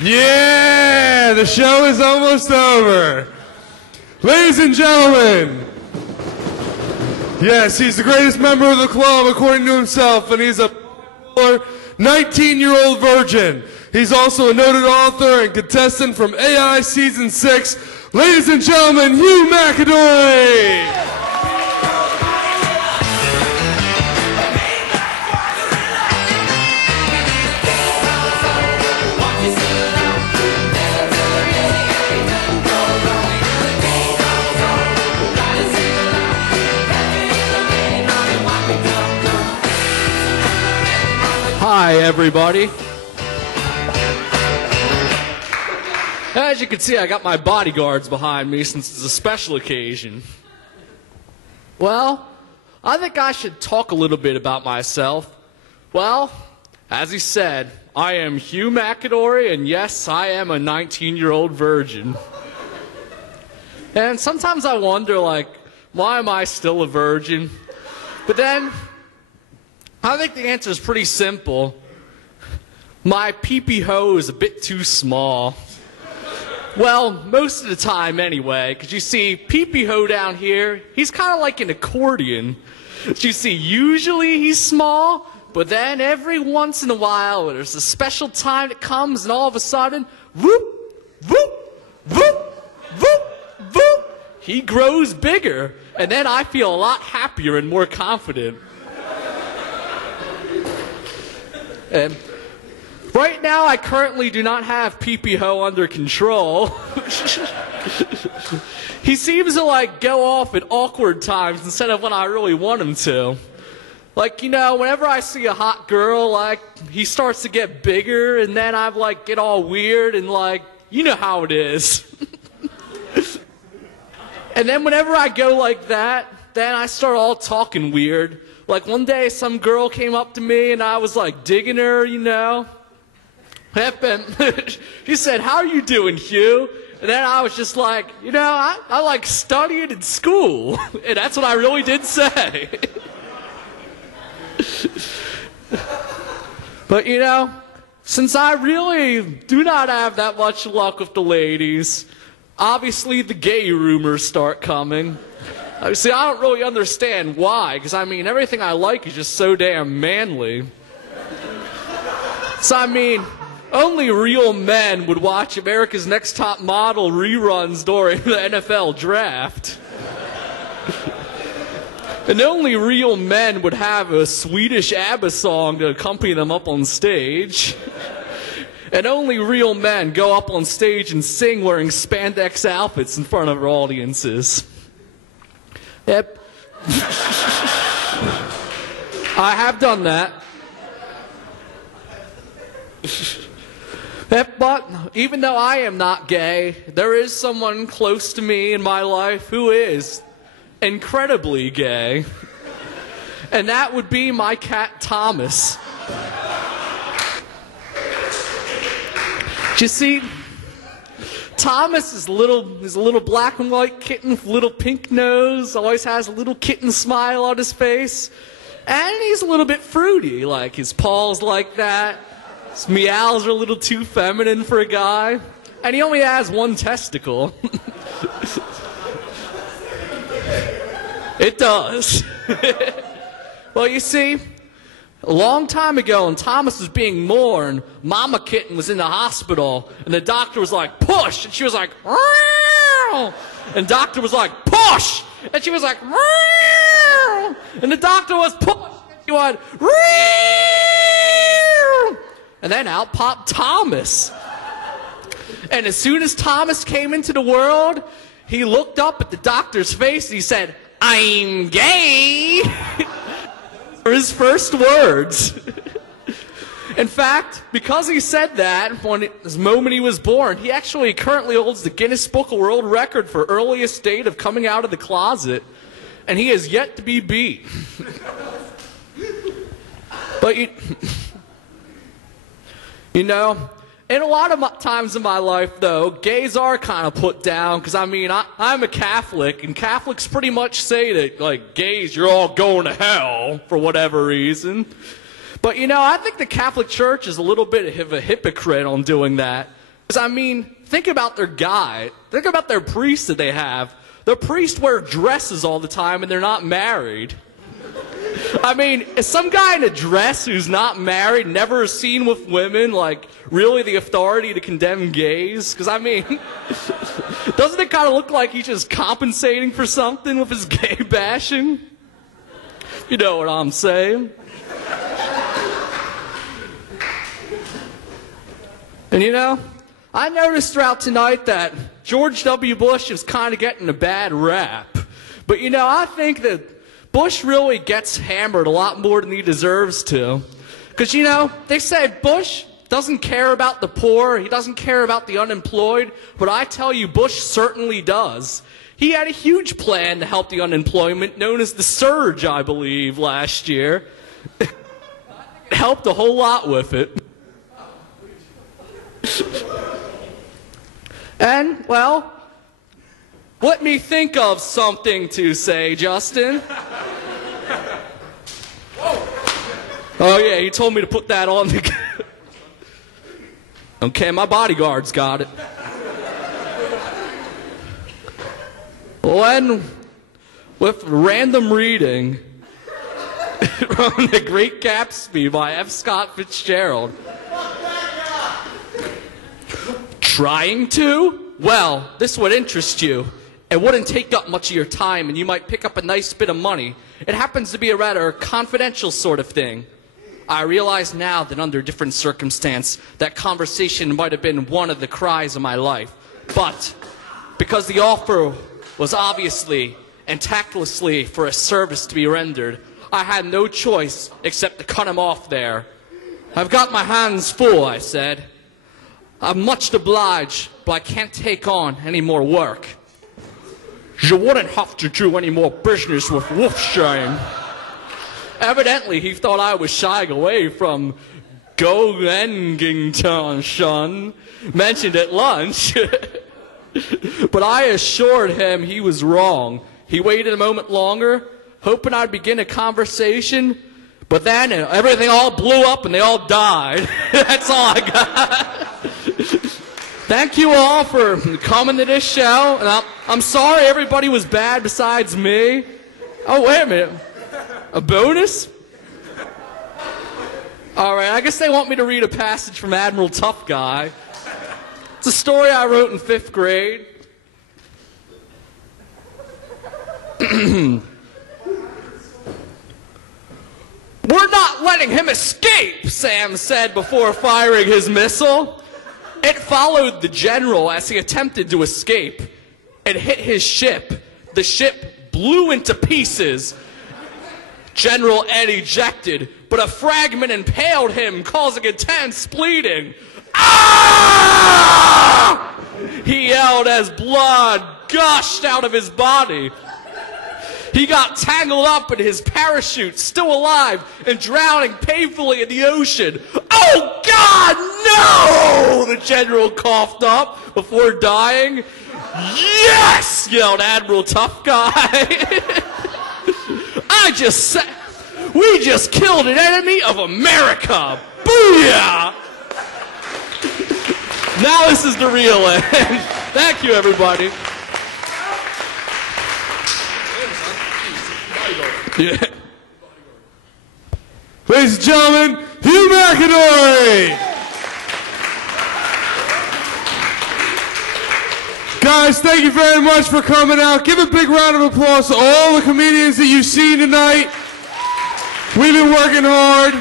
Yeah, the show is almost over. Ladies and gentlemen, yes, he's the greatest member of the club according to himself, and he's a 19-year-old virgin. He's also a noted author and contestant from AI Season 6. Ladies and gentlemen, Hugh McAdorey! Hi, everybody. As you can see, I got my bodyguards behind me since it's a special occasion. Well, I think I should talk a little bit about myself. Well, as he said, I am Hugh McAdorey, and yes, I am a 19-year-old virgin. And sometimes I wonder, like, why am I still a virgin? But then, I think the answer is pretty simple. My pee-pee hoe is a bit too small. Well, most of the time anyway, because you see, pee-pee hoe down here, he's kind of like an accordion. You see, usually he's small, but then every once in a while, there's a special time that comes, and all of a sudden, whoop, whoop, whoop, whoop, whoop, he grows bigger, and then I feel a lot happier and more confident. And right now, I currently do not have Pee-Pee Ho under control. He seems to, like, go off at awkward times instead of when I really want him to. Like, you know, whenever I see a hot girl, like, he starts to get bigger, and then I, like, get all weird, and, like, you know how it is. And then whenever I go like that, then I start all talking weird. Like, one day, some girl came up to me, and I was, like, digging her, you know. She said, "How are you doing, Hugh?" And then I was just like, you know, I like studying in school. And that's what I really did say. But, you know, since I really do not have that much luck with the ladies, obviously the gay rumors start coming. See, I don't really understand why, because, I mean, everything I like is just so damn manly. So, I mean, only real men would watch America's Next Top Model reruns during the NFL draft. And only real men would have a Swedish ABBA song to accompany them up on stage. And only real men go up on stage and sing wearing spandex outfits in front of their audiences. Yep. I have done that. But even though I am not gay, there is someone close to me in my life who is incredibly gay. And that would be my cat, Thomas. You see, Thomas is a little black and white kitten with a little pink nose, always has a little kitten smile on his face, and he's a little bit fruity, like his paws like that, his meows are a little too feminine for a guy, and he only has one testicle. It does. Well, you see, a long time ago, when Thomas was being born, Mama Kitten was in the hospital, and the doctor was like, "Push!" And she was like, "Meow!" And the doctor was like, "Push!" And she was like, "Meow!" And the doctor was, "Push!" And she went, "Meow!" And then out popped Thomas. And as soon as Thomas came into the world, he looked up at the doctor's face, and he said, "I'm gay!" Were his first words. In fact, because he said that when the moment he was born, he actually currently holds the Guinness Book of World Record for earliest date of coming out of the closet, and he has yet to be beat. But you know, in a lot of times in my life, though, gays are kind of put down, because, I mean, I'm a Catholic, and Catholics pretty much say that, like, gays, you're all going to hell for whatever reason. But, you know, I think the Catholic Church is a little bit of a hypocrite on doing that, Because, I mean, think about their guy. Think about their priest that they have. The priests wear dresses all the time and they're not married. I mean, is some guy in a dress who's not married, never seen with women, like, really the authority to condemn gays? Because, I mean, doesn't it kind of look like he's just compensating for something with his gay bashing? You know what I'm saying? And you know, I noticed throughout tonight that George W. Bush is kind of getting a bad rap. But you know, I think that Bush really gets hammered a lot more than he deserves to. Because, you know, they say Bush doesn't care about the poor, he doesn't care about the unemployed, but I tell you, Bush certainly does. He had a huge plan to help the unemployment, known as the Surge, I believe, last year. Helped a whole lot with it. And, well, let me think of something to say, Justin. Oh, yeah, he told me to put that on the... Okay, my bodyguard's got it. When, with random reading from The Great Gatsby by F. Scott Fitzgerald. Trying to? Well, this would interest you. It wouldn't take up much of your time, and you might pick up a nice bit of money. It happens to be a rather confidential sort of thing. I realize now that under different circumstance, that conversation might have been one of the cries of my life. But, because the offer was obviously and tactlessly for a service to be rendered, I had no choice except to cut him off there. I've got my hands full, I said. I'm much obliged, but I can't take on any more work. You wouldn't have to do any more business with Wolfsheim. Evidently, he thought I was shying away from Go-Engington, son, mentioned at lunch. But I assured him he was wrong. He waited a moment longer, hoping I'd begin a conversation, but then everything all blew up and they all died. That's all I got. Thank you all for coming to this show. And I'm sorry everybody was bad besides me. Oh, wait a minute. A bonus? All right, I guess they want me to read a passage from Admiral Tough Guy. It's a story I wrote in 5th grade. We're not letting him escape, Sam said before firing his missile. It followed the general as he attempted to escape. It hit his ship. The ship blew into pieces. General Ed ejected, but a fragment impaled him, causing intense bleeding. Ah! He yelled as blood gushed out of his body. He got tangled up in his parachute, still alive, and drowning painfully in the ocean. Oh, God, no! The general coughed up before dying. Yes! Yelled Admiral Tough Guy. We just killed an enemy of America. Booyah! Now this is the real end. Thank you, everybody. Yeah. Ladies and gentlemen, Hugh McAdorey! Guys, thank you very much for coming out. Give a big round of applause to all the comedians that you've seen tonight. We've been working hard.